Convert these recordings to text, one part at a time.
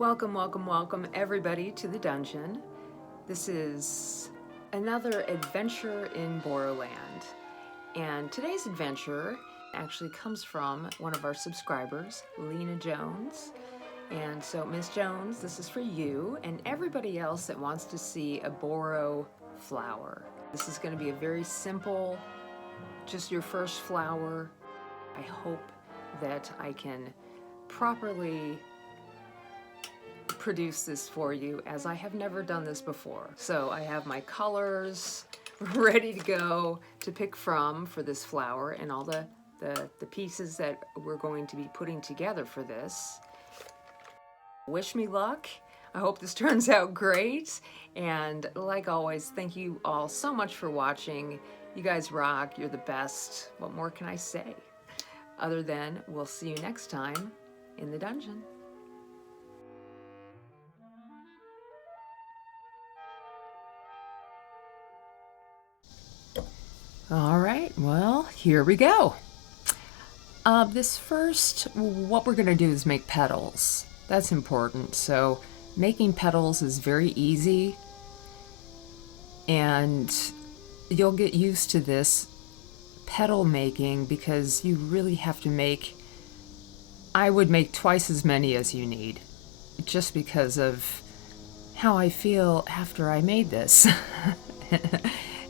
Welcome, welcome, welcome everybody to the dungeon. This is another adventure in BoroLand. And today's adventure actually comes from one of our subscribers, Lena Jones. And so, Miss Jones, this is for you and everybody else that wants to see a Boro flower. This is going to be a very simple, just your first flower. I hope that I can properly produce this for you, as I have never done this before. So I have my colors ready to go to pick from for this flower and all the pieces that we're going to be putting together for this. Wish me luck. I hope this turns out great. And like always, thank you all so much for watching. You guys rock. You're the best. What more can I say? Other than we'll see you next time in the dungeon. All right, well, here we go. This first, what we're going to do is make petals. That's important. So making petals is very easy, and you'll get used to this petal making because you really have to make, I would make twice as many as you need, just because of how I feel after I made this.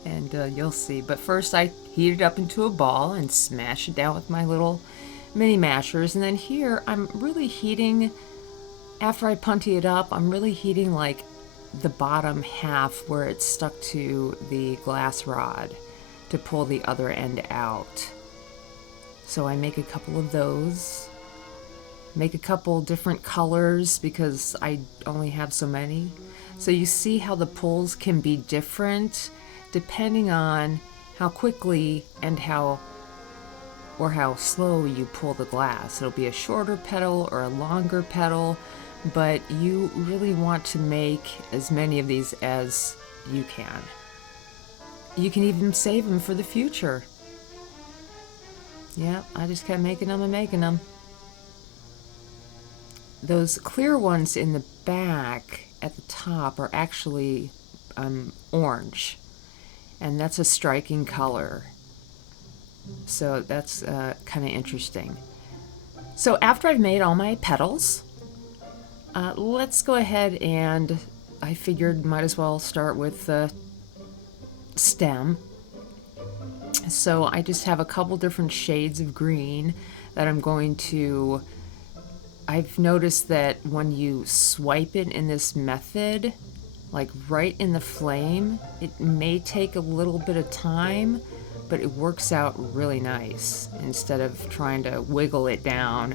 And you'll see. But first I heat it up into a ball and smash it down with my little mini mashers. And then here I'm really heating, after I punty it up, I'm really heating like the bottom half where it's stuck to the glass rod to pull the other end out. So I make a couple of those. Make a couple different colors because I only have so many. So you see how the pulls can be different depending on how quickly and how slow you pull the glass. It'll be a shorter petal or a longer petal, but you really want to make as many of these as you can. You can even save them for the future. Yeah, I just kept making them and making them. Those clear ones in the back at the top are actually orange. And that's a striking color. So that's kind of interesting. So after I've made all my petals, let's go ahead and I figured might as well start with the stem. So I just have a couple different shades of green that I'm going to, I've noticed that when you swipe it in this method, like right in the flame, it may take a little bit of time, but it works out really nice. Instead of trying to wiggle it down,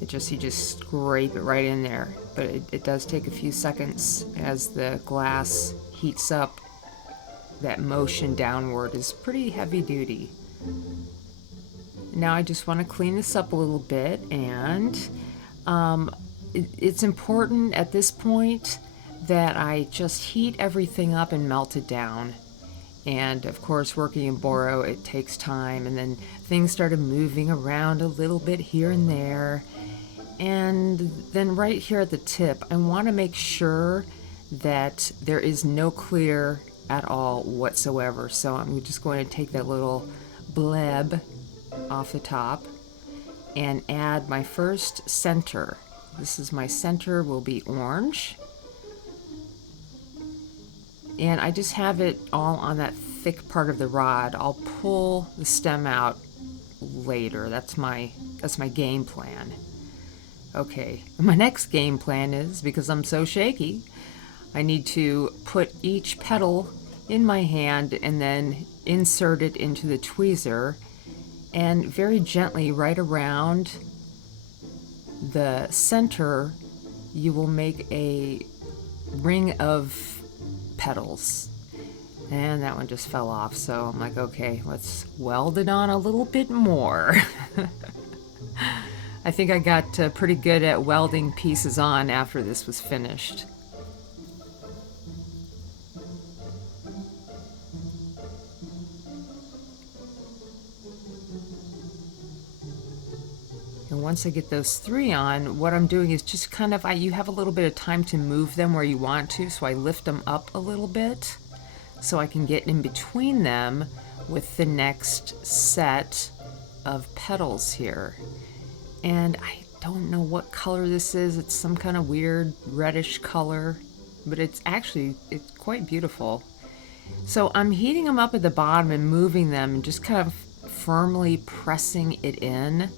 you just scrape it right in there. But it does take a few seconds as the glass heats up. That motion downward is pretty heavy duty. Now I just want to clean this up a little bit, and it's important at this point that I just heat everything up and melt it down. And of course, working in Boro, it takes time, and then things started moving around a little bit here and there. And then right here at the tip, I want to make sure that there is no clear at all whatsoever. So I'm just going to take that little bleb off the top and add my first center. This is my center, will be orange. And I just have it all on that thick part of the rod. I'll pull the stem out later. That's my game plan. Okay, my next game plan is, because I'm so shaky, I need to put each petal in my hand and then insert it into the tweezer, and very gently right around the center you will make a ring of petals. And that one just fell off, so I'm like, okay, let's weld it on a little bit more. I think I got pretty good at welding pieces on after this was finished. And once I get those 3 on, what I'm doing is just kind of, you have a little bit of time to move them where you want to, so I lift them up a little bit so I can get in between them with the next set of petals here. And I don't know what color this is. It's some kind of weird reddish color, but it's quite beautiful. So I'm heating them up at the bottom and moving them and just kind of firmly pressing it in,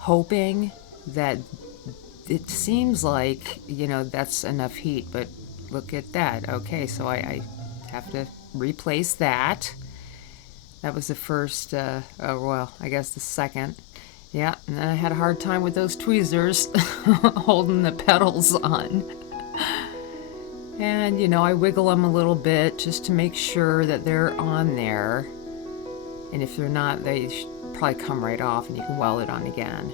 hoping that it seems like, that's enough heat, but look at that. Okay, so I have to replace that. That was the first, I guess the second. Yeah, and then I had a hard time with those tweezers holding the petals on. And, I wiggle them a little bit just to make sure that they're on there. And if they're not, they should probably come right off and you can weld it on again.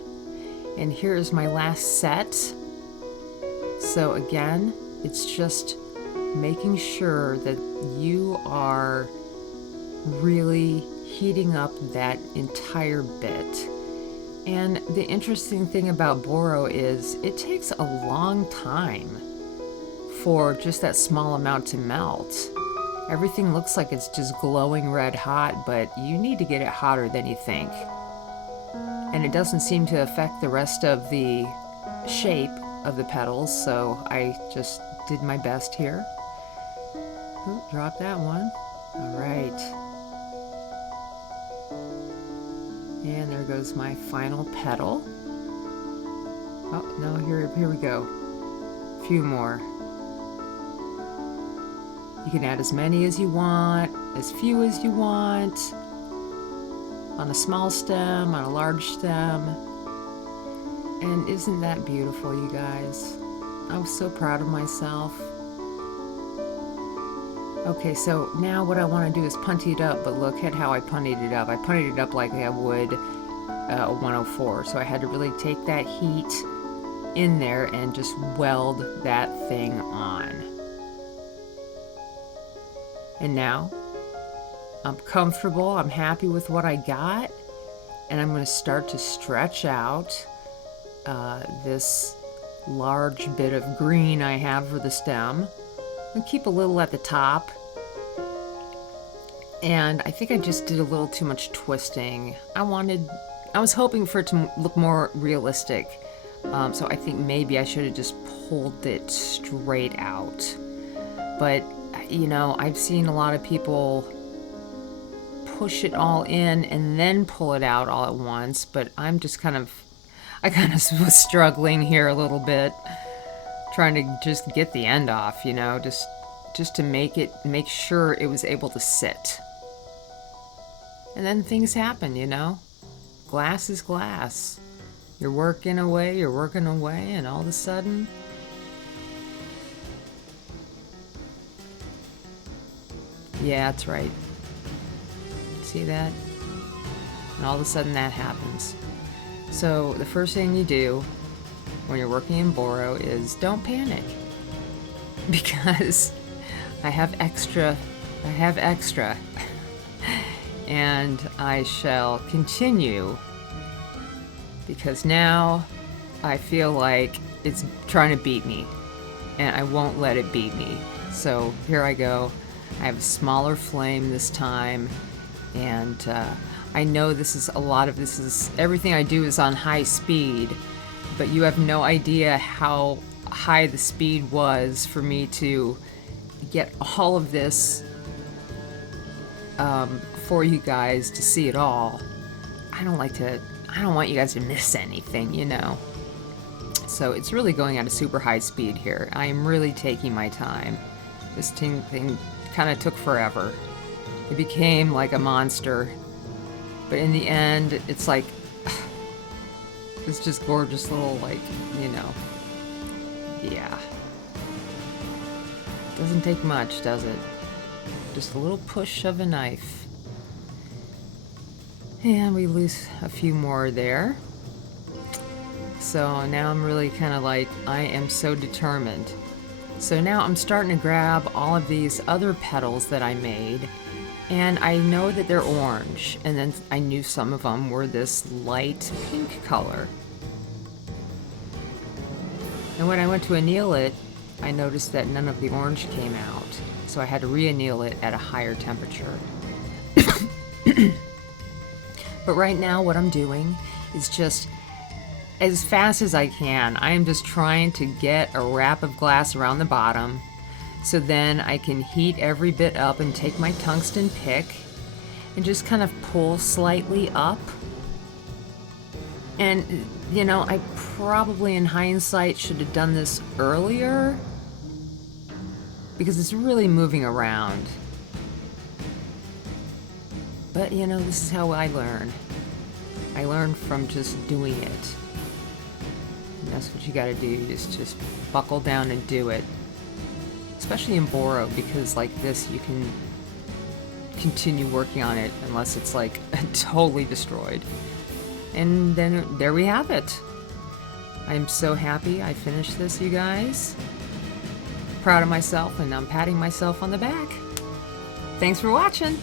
And here's my last set. So again, it's just making sure that you are really heating up that entire bit. And the interesting thing about Boro is it takes a long time for just that small amount to melt. Everything looks like it's just glowing red hot, but you need to get it hotter than you think. And it doesn't seem to affect the rest of the shape of the petals, so I just did my best here. Ooh, drop that one. All right. And there goes my final petal. Oh, no, here we go. A few more. You can add as many as you want, as few as you want, on a small stem, on a large stem. And isn't that beautiful, you guys? I was so proud of myself. Okay, so now what I want to do is punty it up, but look at how I puntied it up. I puntied it up like I would a 104, so I had to really take that heat in there and just weld that thing on. And now I'm comfortable, I'm happy with what I got, and I'm going to start to stretch out this large bit of green I have for the stem. And keep a little at the top. And I think I just did a little too much twisting. I was hoping for it to look more realistic. So I think maybe I should have just pulled it straight out. But, I've seen a lot of people push it all in and then pull it out all at once. But I kind of was struggling here a little bit. Trying to just get the end off, just to make sure it was able to sit. And then things happen, Glass is glass. You're working away, and all of a sudden, yeah, that's right. See that? And all of a sudden that happens. So the first thing you do when you're working in Boro is don't panic, because I have extra and I shall continue, because now I feel like it's trying to beat me and I won't let it beat me. So here I go. I have a smaller flame this time, and I know everything I do is on high speed, but you have no idea how high the speed was for me to get all of this for you guys to see it all. I don't want you guys to miss anything, So it's really going at a super high speed here. I am really taking my time. This thing kind of took forever. It became like a monster. But in the end, it's like, it's just gorgeous little, yeah. Doesn't take much, does it? Just a little push of a knife. And we lose a few more there. So now I'm really kind of like, I am so determined. So now I'm starting to grab all of these other petals that I made, And I know that they're orange, and then I knew some of them were this light pink color. And when I went to anneal it, I noticed that none of the orange came out, so I had to re-anneal it at a higher temperature. But right now what I'm doing is just as fast as I can. I am just trying to get a wrap of glass around the bottom, so then I can heat every bit up and take my tungsten pick and just kind of pull slightly up. And, you know, I probably in hindsight should have done this earlier because it's really moving around. But, you know, this is how I learn. I learn from just doing it. And that's what you gotta do, is just buckle down and do it. Especially in Boro, because like this, you can continue working on it unless it's like totally destroyed. And then there we have it. I'm so happy I finished this, you guys. Proud of myself, and I'm patting myself on the back. Thanks for watching.